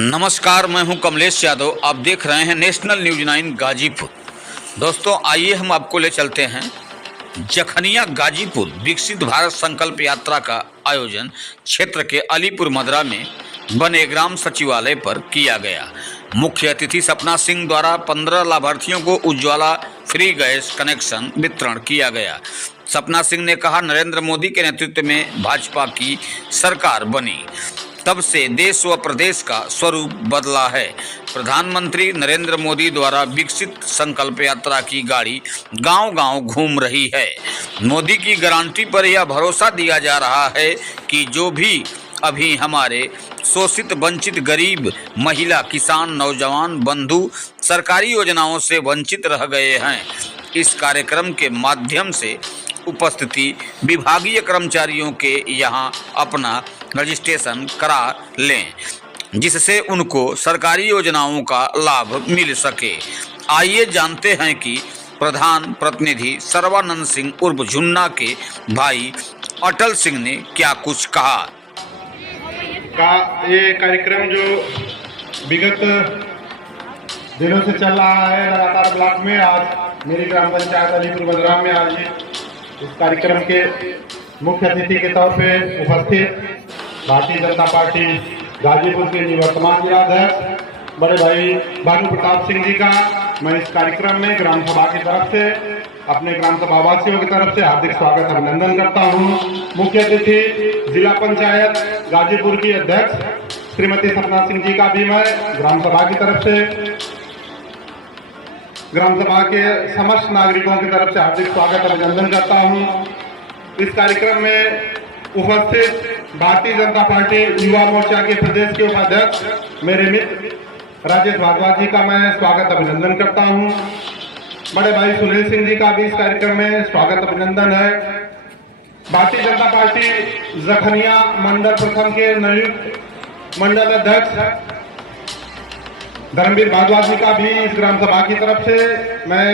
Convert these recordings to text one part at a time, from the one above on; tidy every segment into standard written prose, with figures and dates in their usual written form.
नमस्कार, मैं हूं कमलेश यादव। आप देख रहे हैं नेशनल न्यूज 9 गाजीपुर। दोस्तों, आइए हम आपको ले चलते हैं जखनिया गाजीपुर विकसित भारत संकल्प यात्रा का आयोजन क्षेत्र के अलीपुर मदरा में बने ग्राम सचिवालय पर किया गया। मुख्य अतिथि सपना सिंह द्वारा 15 लाभार्थियों को उज्ज्वला फ्री गैस कनेक्शन वितरण किया गया। सपना सिंह ने कहा, नरेंद्र मोदी के नेतृत्व में भाजपा की सरकार बनी, तब से देश व प्रदेश का स्वरूप बदला है। प्रधानमंत्री नरेंद्र मोदी द्वारा विकसित संकल्प यात्रा की गाड़ी गांव-गांव घूम रही है। मोदी की गारंटी पर यह भरोसा दिया जा रहा है कि जो भी अभी हमारे शोषित, वंचित, गरीब, महिला, किसान, नौजवान बंधु सरकारी योजनाओं से वंचित रह गए हैं, इस कार्यक्रम के माध्यम से उपस्थिति विभागीय कर्मचारियों के यहाँ अपना रजिस्ट्रेशन करा लें, जिससे उनको सरकारी योजनाओं का लाभ मिल सके। आइए जानते हैं कि प्रधान प्रतिनिधि सर्वानंद सिंह उर्फ झुन्ना के भाई अटल सिंह ने क्या कुछ कहा। ये कार्यक्रम जो विगत दिनों से चल रहा है लगातार ब्लॉक में, आज मेरी ग्राम पंचायत अलीपुर मदरा में आयोजित इस कार्यक्रम के मुख्य अतिथि के तौर पे उपस्थित भारतीय जनता पार्टी गाजीपुर के निवर्तमान जिलाध्यक्ष बड़े भाई भानु प्रताप सिंह जी का मैं इस कार्यक्रम में ग्राम सभा की तरफ से अपने ग्राम सभा वासियों की तरफ से हार्दिक स्वागत अभिनंदन करता हूं। मुख्य अतिथि जिला पंचायत गाजीपुर की अध्यक्ष श्रीमती सपना सिंह जी का भी मैं ग्राम सभा की तरफ से, ग्राम सभा के समस्त नागरिकों की तरफ से हार्दिक स्वागत अभिनंदन करता हूं। इस कार्यक्रम में उपस्थित भारतीय जनता पार्टी युवा मोर्चा के प्रदेश के उपाध्यक्ष मेरे मित्र राजेश भारद्वाज जी का मैं स्वागत अभिनंदन करता हूं। बड़े भाई सुनील सिंह जी का भी इस कार्यक्रम में स्वागत अभिनंदन है। भारतीय जनता पार्टी जखनिया मंडल प्रथम के नियुक्त मंडल अध्यक्ष धर्मवीर भारद्वाज जी का भी इस ग्राम सभा की तरफ से मैं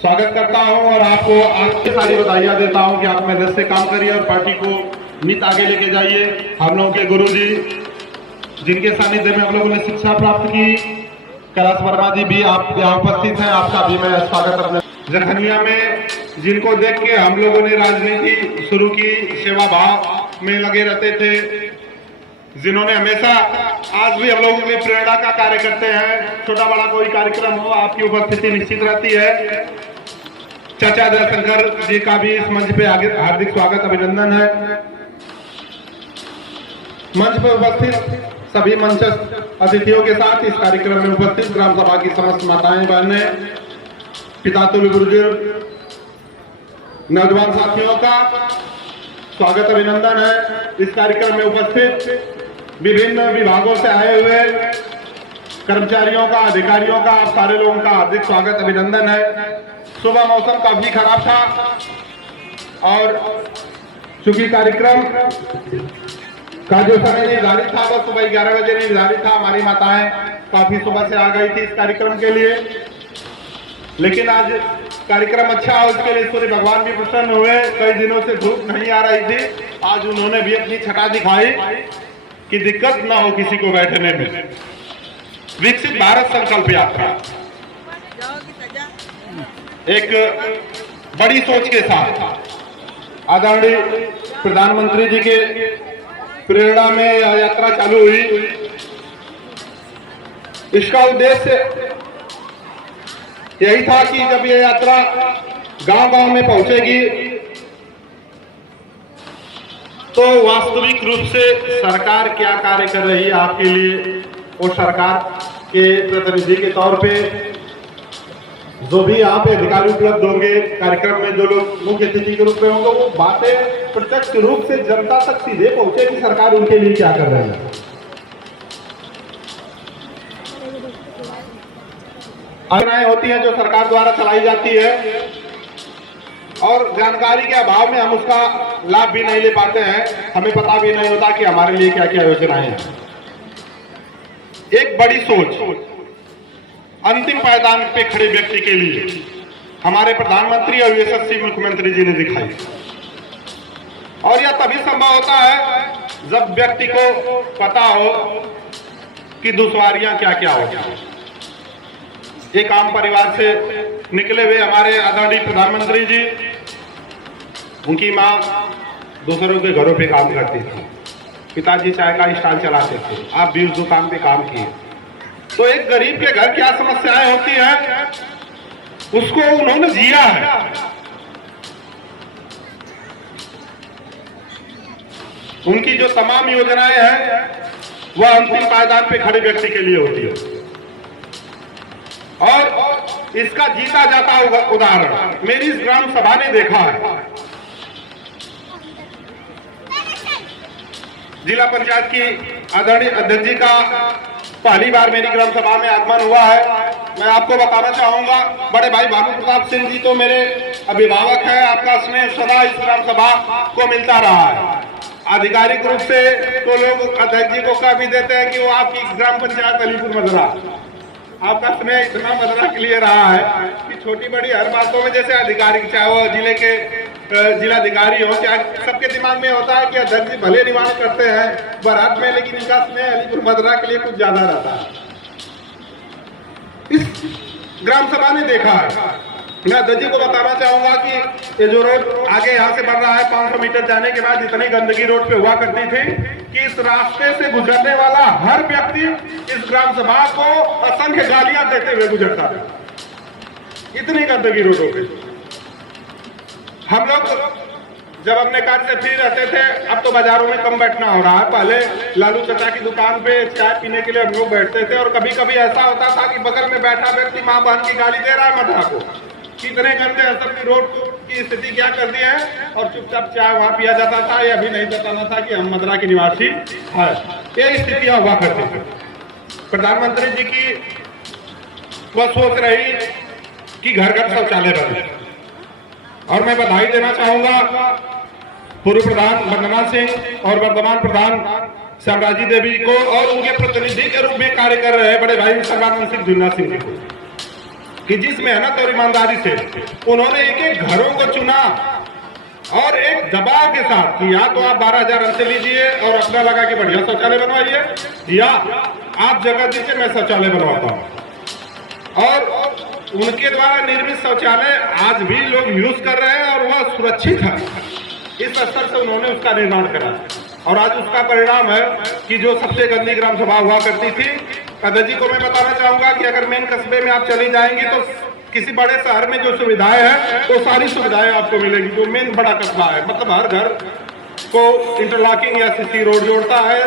स्वागत करता हूं और आपको आपकी सारी बधाइयां देता हूं कि आप मेहनत से काम करिए और पार्टी को नित आगे लेके जाइए। हम लोगों के गुरु जी जिनके सानिध्य में हम लोगों ने शिक्षा प्राप्त की, कैलाश वर्मा जी भी आप यहाँ उपस्थित हैं, आपका भी मैं स्वागत करना। जखनिया में जिनको देख के हम लोगों ने राजनीति शुरू की, सेवा भाव में लगे रहते थे, जिन्होंने हमेशा आज भी हम लोगों के लिए प्रेरणा का कार्य करते हैं। छोटा बड़ा कोई कार्यक्रम हो, आपकी उपस्थिति निश्चित रहती है। चाचा जयशंकर जी का भी इस मंच पे आगे हार्दिक स्वागत अभिनंदन है। मंच पर उपस्थित सभी मंचस्थ अतिथियों के साथ इस कार्यक्रम में उपस्थित ग्राम सभा की समस्त माताएं बहनें, पिता तुल्य बुजुर्ग, नौजवान साथियों का स्वागत अभिनंदन है। इस कार्यक्रम में उपस्थित विभिन्न विभागों से आए हुए कर्मचारियों का, अधिकारियों का, आप सारे लोगों का हार्दिक स्वागत अभिनंदन है। सुबह मौसम काफी खराब था और चूंकि कार्यक्रम का जो समय निर्धारित था वो सुबह 11 बजे निर्धारित था, हमारी माताएं काफी सुबह से आ गई थी इस कार्यक्रम के लिए, लेकिन आज कार्यक्रम अच्छा हो इसके लिए सूर्य भगवान भी प्रसन्न हुए। कई दिनों से धूप नहीं आ रही थी, आज उन्होंने भी अपनी छटा दिखाई कि दिक्कत ना हो किसी को बैठने में। विकसित भारत संकल्प यात्रा एक बड़ी सोच के साथ आदरणीय प्रधानमंत्री जी के प्रेरणा में यह यात्रा चालू हुई। इसका उद्देश्य यही था कि जब यह यात्रा गांव-गांव में पहुंचेगी तो वास्तविक रूप से सरकार क्या कार्य कर रही है आपके लिए, वो सरकार के प्रतिनिधि के तौर पे जो भी यहाँ पे अधिकारी उपलब्ध होंगे, कार्यक्रम में जो लोग मुख्य अतिथि के रूप में होंगे, वो बातें प्रत्यक्ष रूप से जनता तक सीधे पहुंचे कि सरकार उनके लिए क्या कर रही है। योजनाएं होती हैं जो सरकार द्वारा चलाई जाती है और जानकारी के अभाव में हम उसका लाभ भी नहीं ले पाते हैं, हमें पता भी नहीं होता कि हमारे लिए क्या क्या योजनाएं हैं। एक बड़ी सोच अंतिम पायदान पे खड़े व्यक्ति के लिए हमारे प्रधानमंत्री और यशस्वी मुख्यमंत्री जी ने दिखाई, और यह तभी संभव होता है जब व्यक्ति को पता हो कि दुश्वारियां क्या क्या होती हैं। एक आम परिवार से निकले हुए हमारे आदरणीय प्रधानमंत्री जी, उनकी माँ दूसरों के घरों पे काम करती थी, पिताजी चाय का स्टॉल चलाते थे, आप भी उस दुकान पे काम किए। तो एक गरीब के घर क्या समस्याएं होती हैं उसको उन्होंने जिया है। उनकी जो तमाम योजनाएं हैं वह अंतिम पायदान पे खड़े व्यक्ति के लिए होती है, और इसका जीता जाता उदाहरण मेरी इस ग्राम सभा ने देखा है। जिला पंचायत की आदरणीय अध्यक्ष जी का पहली बार मेरी ग्राम सभा में आगमन हुआ है। मैं आपको बताना चाहूंगा, बड़े भाई भानु प्रताप सिंह जी तो मेरे अभिभावक हैं, आपका स्नेह सदा इस ग्राम सभा को मिलता रहा है। आधिकारिक रूप से तो लोग अध्यक्ष जी को कह भी देते हैं कि वो आपकी ग्राम पंचायत अलीपुर मदरा, आपका स्नेह इतना मदरा के लिए रहा है कि छोटी बड़ी हर बातों में, जैसे अधिकारी चाहे वो जिले के जिलाधिकारी हो, क्या सबके दिमाग में होता है कि अध्यक्ष जी भले निवारण करते हैं बारात में, लेकिन इनका स्नेह अलीपुर मदरा के लिए कुछ ज्यादा रहता है। इस ग्राम सभा ने देखा है। मैं अध्यक्ष जी को बताना चाहूंगा कि ये जो रोड आगे यहाँ से बन रहा है 500 मीटर जाने के बाद इतनी गंदगी रोड पे हुआ करती थी कि इस रास्ते से गुजरने वाला हर व्यक्ति इस ग्राम सभा को असंख्य गालियां देते हुए गुजरता था, इतनी गंदगी रोडों पे। हम लोग जब अपने कार्य से फ्री रहते थे, अब तो बाजारों में कम बैठना हो रहा है, पहले लालू चाचा की दुकान पे चाय पीने के लिए हम लोग बैठते थे, और कभी कभी ऐसा होता था कि बगल में बैठा व्यक्ति माँ बहन की गाली दे रहा है मदरा को, कितने गंदे असर रोड की स्थिति क्या कर दी है, और चुपचाप चाय वहां पिया जाता था, या भी नहीं बताना था कि हम मदरा के निवासी है। ये स्थितियां हुआ करती थी। प्रधानमंत्री जी की वह सोच रही कि घर घर शौचालय बने, और मैं बधाई देना चाहूंगा पूर्व प्रधान वंदना सिंह और वर्तमान प्रधान श्यामराजी देवी को, और उनके प्रतिनिधि के रूप में कार्य कर रहे बड़े भाई सर्बानंद सिंह जुन्ना सिंह जी को, कि जिस मेहनत और ईमानदारी से उन्होंने एक एक घरों को चुना, और एक दबाव के साथ कि या तो आप 12,000 रन से लीजिए और अपना लगा के बढ़िया शौचालय बनवाइए, या आप जगह दीजिए मैं शौचालय बनवाता हूं। और उनके द्वारा निर्मित शौचालय आज भी लोग यूज कर रहे हैं, और वह सुरक्षित है। इस स्तर से उन्होंने उसका निर्माण करा, और आज उसका परिणाम है कि जो सबसे गंदी ग्राम सभा हुआ करती थी, अध्यक्ष जी को मैं बताना चाहूंगा कि अगर मेन कस्बे में आप चली जाएंगी तो किसी बड़े शहर में जो सुविधाएं हैं वो सारी सुविधाएं आपको मिलेगी, जो मेन बड़ा कस्बा है, मतलब हर घर को इंटरलॉकिंग या सीसी रोड जोड़ता है।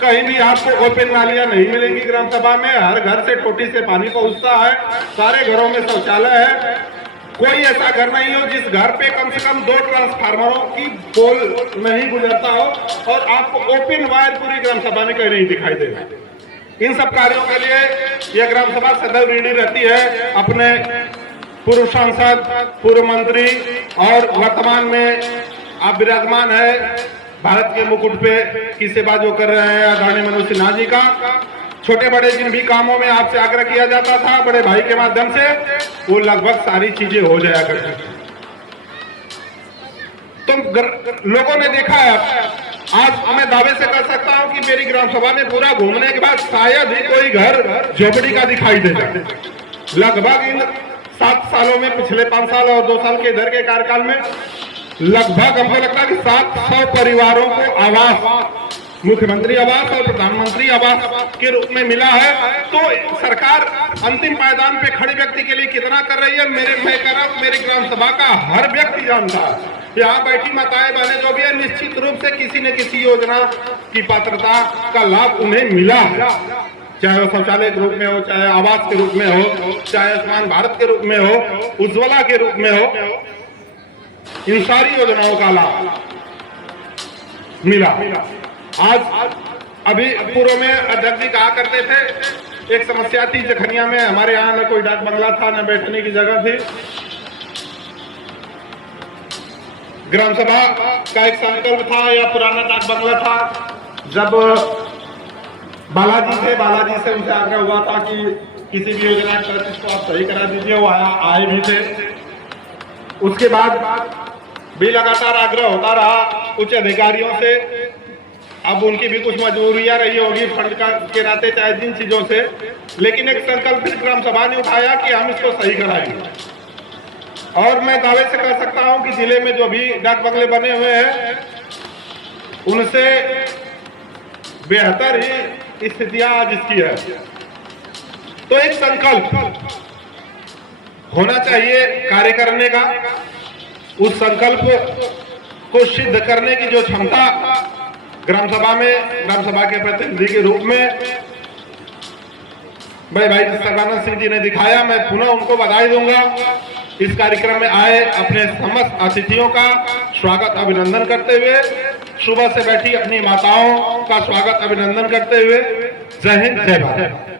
कहीं भी आपको ओपन नालियां नहीं मिलेंगी ग्राम सभा में, हर घर से टोटी से पानी पहुंचता है, सारे घरों में शौचालय है। कोई ऐसा घर नहीं हो जिस घर पे कम से कम 2 ट्रांसफार्मरों की पोल नहीं गुजरता हो, और आपको ओपन वायर पूरी ग्राम सभा में कहीं नहीं दिखाई देगा। इन सब कार्यों के लिए यह ग्राम सभा सदैव ऋणी रहती है अपने पूर्व सांसद, पूर्व मंत्री, और वर्तमान में आप विराजमान है भारत के मुकुट पे की सेवा जो कर रहे हैं आदरणीय मनोज सिन्हा जी का। छोटे बड़े जिन भी कामों में आपसे आग्रह किया जाता था बड़े भाई के माध्यम से, वो लगभग सारी चीजें हो जाया करती थी। तो लोगों ने देखा है, आज मैं दावे से कर सकता हूं कि मेरी ग्राम सभा में पूरा घूमने के बाद शायद ही कोई घर झोपड़ी का दिखाई दे जाए। लगभग इन 7 सालों में, पिछले 5 साल और 2 साल के इधर के कार्यकाल में, लगभग हमको लगता है कि 700 परिवारों को आवास, मुख्यमंत्री आवास और प्रधानमंत्री आवास के रूप में मिला है। तो सरकार अंतिम पायदान पे खड़े व्यक्ति के लिए कितना कर रही है, मैं कह रहा हूं मेरी ग्राम सभा का हर व्यक्ति जानता है। यहाँ बैठी माताएं बहनें जो भी है, निश्चित रूप से किसी न किसी योजना की पात्रता का लाभ उन्हें मिला है, चाहे वो शौचालय के रूप में हो, चाहे आवास के रूप में हो, चाहे आयुष्मान भारत के रूप में हो, उज्ज्वला के रूप में हो, इन सारी योजनाओं का लाभ मिला। आज अभी पूर्व में अध्यक्ष जी कहा करते थे, एक समस्या थी जखनिया में, हमारे यहाँ न कोई डाक बंगला था, न बैठने की जगह थी। ग्राम सभा का एक संकल्प था या पुराना डाक बंगला था। जब बालाजी से उनसे आग्रह हुआ था कि किसी भी योजना को आप सही करा दीजिए, वो आए भी थे। उसके बाद भी लगातार आग्रह होता रहा उच्च अधिकारियों से अब उनकी भी कुछ मजबूरियां रही होगी फंड के नाते, चाहे जिन चीजों से, लेकिन एक संकल्प फिर ग्राम सभा ने उठाया कि हम इसको सही कराएंगे। और मैं दावे से कह सकता हूं कि जिले में जो भी डाक बंगले बने हुए हैं उनसे बेहतर ही स्थितियां आज इसकी है। तो एक संकल्प होना चाहिए कार्य करने का, उस संकल्प को सिद्ध करने की जो क्षमता ग्राम सभा में, ग्राम सभा के प्रतिनिधि के रूप में भाई सर्बानंद सिंह जी ने दिखाया, मैं पुनः उनको बधाई दूंगा। इस कार्यक्रम में आए अपने समस्त अतिथियों का स्वागत अभिनंदन करते हुए, सुबह से बैठी अपनी माताओं का स्वागत अभिनंदन करते हुए, जय हिंद जय भारत।